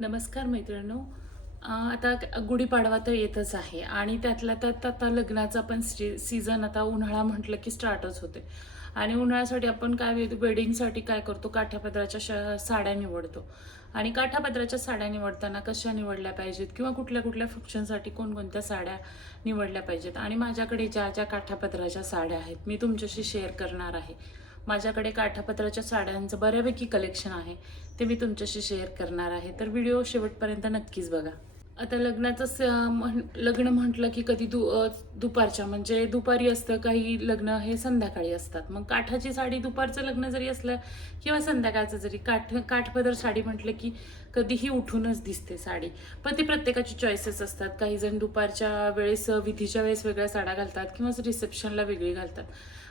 नमस्कार मैत्रिणींनो. आता गुढीपाडवा तर येतच आहे आणि त्यातल्या त्यात आता लग्नाचा पण सीझन आता उन्हाळा म्हटलं की स्टार्टच होते. आणि उन्हाळ्यासाठी आपण काय वेडिंगसाठी काय करतो, काठापदराच्या साड्या निवडतो. आणि काठापदराच्या साड्या निवडताना कशा निवडल्या पाहिजेत किंवा कुठल्या कुठल्या फंक्शनसाठी कोणकोणत्या साड्या निवडल्या पाहिजेत आणि माझ्याकडे ज्या ज्या काठापदराच्या साड्या आहेत मी तुमच्याशी शेअर करणार आहे. माझ्याकडे काठापदराच्या साड्यांचं बऱ्यापैकी कलेक्शन आहे, ते मी तुमच्याशी शेअर करणार आहे. तर व्हिडिओ शेवटपर्यंत नक्कीच बघा. आता लग्न म्हटलं की कधी दुपारच्या म्हणजे दुपारी असतं, काही लग्न हे संध्याकाळी असतात. मग काठाची साडी दुपारचं लग्न जरी असलं किंवा संध्याकाळचं जरी काठपदर साडी म्हटलं की कधीही उठूनच दिसते साडी. पण ती प्रत्येकाची चॉईसेस असतात. काही जण दुपारच्या वेळेस विधीच्या वेळेस वेगळ्या साड्या घालतात किंवा रिसेप्शनला वेगळी घालतात.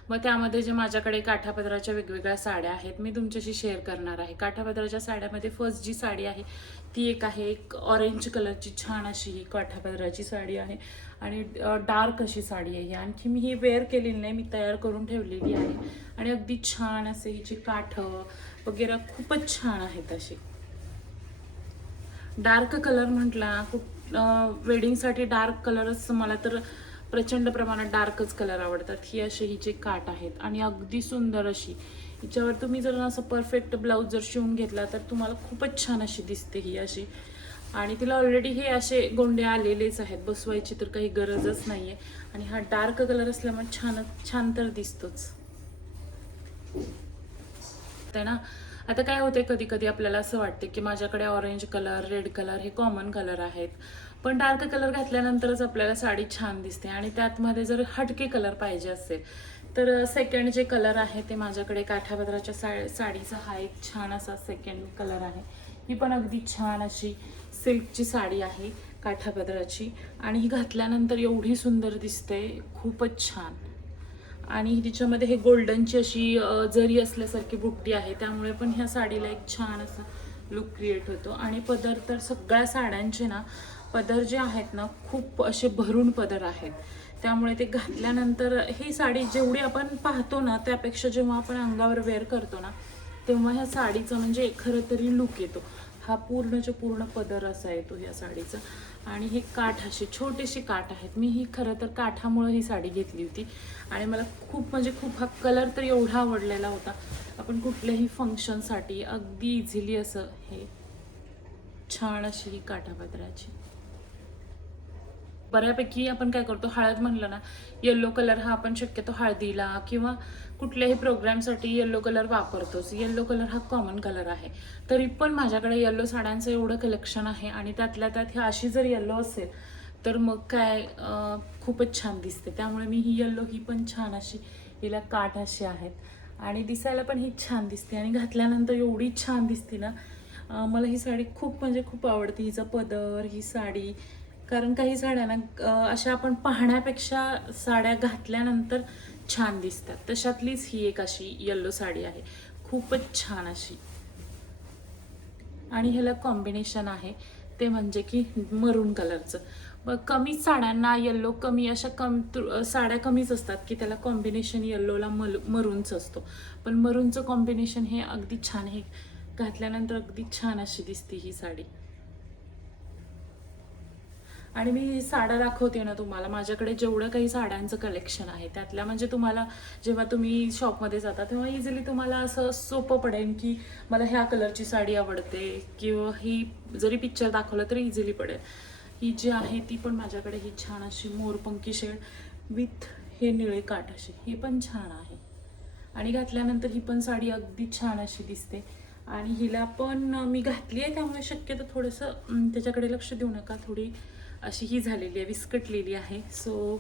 मग त्यामध्ये जे माझ्याकडे काठापदराच्या वेगवेगळ्या साड्या आहेत मी तुमच्याशी शेअर करणार आहे. काठापदराच्या साड्यामध्ये फर्स्ट जी साडी आहे ती एक ऑरेंज कलरची छान अशी ही काठापदराची साडी आहे आणि डार्क अशी साडी आहे. आणखी मी ही वेअर केलेली नाही, मी तयार करून ठेवलेली आहे. आणि अगदी छान असे हिची काठ वगैरे खूपच छान आहेत. अशी डार्क कलर म्हटला वेडिंगसाठी डार्क कलरच मला तर प्रचंड प्रमाणात डार्कच कलर आवडतात. ही अशी हिचे काठ आहेत आणि अगदी सुंदर अशी हिच्यावर तुम्ही जर असं परफेक्ट ब्लाऊज जर शिवून घेतला तर तुम्हाला खूपच छान अशी दिसते ही अशी. आणि तिला ऑलरेडी हे असे गोंडे आलेलेच आहेत, बसवायची तर काही गरजच नाही आहे. आणि हा डार्क कलर असल्यामुळे छान तर दिसतोच ते ना. आता काय होते, कधी कधी आपल्याला असं वाटते की माझ्याकडे ऑरेंज कलर, रेड कलर हे कॉमन कलर आहेत, पण डार्क कलर घातल्यानंतरच आपल्याला साडी छान दिसते. आणि त्यातमध्ये जर हटके कलर पाहिजे असेल तर सेकंड जे कलर आहे ते माझ्याकडे काठापदराच्या साडीचा हा एक छान असा सेकंड कलर आहे. ही पण अगदी छान अशी सिल्कची साडी आहे काठापदराची आणि ही घातल्यानंतर एवढी सुंदर दिसते, खूपच छान. आणि तिच्यामध्ये हे गोल्डनची अशी जरी असल्यासारखी बुट्टी आहे, त्यामुळे पण ह्या साडीला एक छान असा लुक क्रिएट होतो. आणि पदर तर सगळ्या साड्यांचे ना पदर जे आहेत ना खूप असे भरून पदर आहेत, त्यामुळे ते घातल्यानंतर ही साडी जेवढी आपण पाहतो ना त्यापेक्षा जेव्हा आपण अंगावर वेअर करतो ना तेव्हा ह्या साडीचं म्हणजे खरं तरी लुक येतो. हा पूर्णच्या पूर्ण पदर असा येतो ह्या साडीचा. आणि हे काठ अशी छोटीशी काठ आहेत. मी ही खरं तर काठामुळे ही साडी घेतली होती आणि मला खूप हा कलर तर एवढा आवडलेला होता. आपण कुठल्याही फंक्शनसाठी अगदी इझिली असं हे छान अशी ही काठापदराची. बऱ्यापैकी आपण काय करतो, हळद म्हणलं ना, येल्लो कलर हा आपण शक्यतो हळदीला किंवा कुठल्याही प्रोग्रामसाठी येल्लो कलर वापरतोच. येल्लो कलर हा कॉमन कलर आहे. तरी पण माझ्याकडे येल्लो साड्यांचं एवढं कलेक्शन आहे आणि त्यातल्या त्यात ही अशी जर येल्लो असेल तर मग काय खूपच छान दिसते. त्यामुळे मी ही येल्लो ही पण छान अशी, हिला काठ अशी आहेत आणि दिसायला पण ही छान दिसते आणि घातल्यानंतर एवढी छान दिसते ना. मला ही साडी खूप आवडते. हिचा पदर, ही साडी. कारण काही साड्या ना अशा आपण पाहण्यापेक्षा साड्या घातल्यानंतर छान दिसतात. तशातलीच ही एक अशी येल्लो साडी आहे, खूपच छान अशी. आणि ह्याला कॉम्बिनेशन आहे ते म्हणजे की मरून कलरचं. कमी साड्यांना येल्लो कमी अशा साड्या कमीच असतात की त्याला कॉम्बिनेशन येल्लोला मरूनच असतो. पण मरूनचं कॉम्बिनेशन हे अगदी छान आहे, घातल्यानंतर अगदी छान अशी दिसते ही साडी. आणि मी साड्या दाखवते ना तुम्हाला, माझ्याकडे जेवढं काही साड्यांचं कलेक्शन आहे त्यातल्या म्हणजे तुम्हाला जेव्हा तुम्ही शॉपमध्ये जाता तेव्हा इझिली तुम्हाला असं सोपं पडेल की मला ह्या कलरची साडी आवडते किंवा ही जरी पिक्चर दाखवलं तरी इझिली पडेल. ही जी आहे ती पण माझ्याकडे ही छान अशी मोरपंखी शेड विथ हे निळे काठ अशी, ही पण छान आहे. आणि घातल्यानंतर ही पण साडी अगदी छान अशी दिसते. आणि हिला पण मी घातली आहे त्यामुळे शक्यतो थोडंसं त्याच्याकडे लक्ष देऊ नका, थोडी अशी ही झालेली आहे, विस्कटलेली आहे. So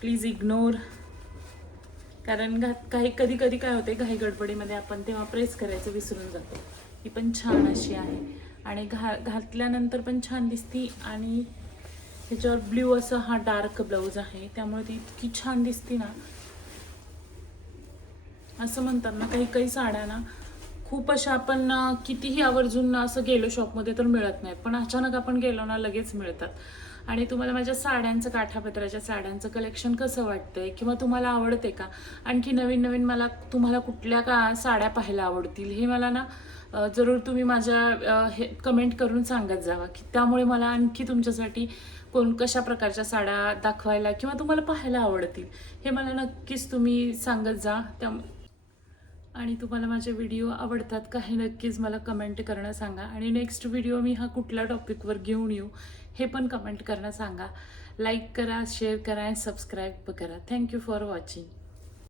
please ignore. कारण कधी कधी काय होते, घाई गडबडीमध्ये आपण तेव्हा प्रेस करायचं विसरून जातो. ही पण छान अशी आहे आणि घातल्यानंतर पण छान दिसती. आणि ह्याच्यावर ब्ल्यू असा हा डार्क ब्लाऊज आहे त्यामुळे ती इतकी छान दिसती ना. असं म्हणतात ना, काही साड्या ना खूप अशा आपण कितीही आवर्जून असं गेलो शॉपमध्ये तर मिळत नाहीत, पण अचानक आपण गेलो ना लगेच मिळतात. आणि तुम्हाला माझ्या साड्यांचं, काठापदराच्या साड्यांचं कलेक्शन कसं वाटतंय किंवा तुम्हाला आवडते का, आणखी नवीन मला तुम्हाला कुठल्या साड्या पाहायला आवडतील हे मला ना जरूर तुम्ही माझ्या हे कमेंट करून सांगत जावा की त्यामुळे मला आणखी तुमच्यासाठी कशा प्रकारच्या साड्या दाखवायला किंवा तुम्हाला पाहायला आवडतील हे मला नक्कीच तुम्ही सांगत जा. आणि तुम्हाला माझे व्हिडिओ आवडतात का हे नक्कीच मला कमेंट करणं सांगा. आणि नेक्स्ट व्हिडिओ मी हा कुठल्या टॉपिकवर घेऊन येऊ हे पण कमेंट करणं सांगा. लाईक करा, शेअर करा आणि सबस्क्राईब करा. Thank you for watching.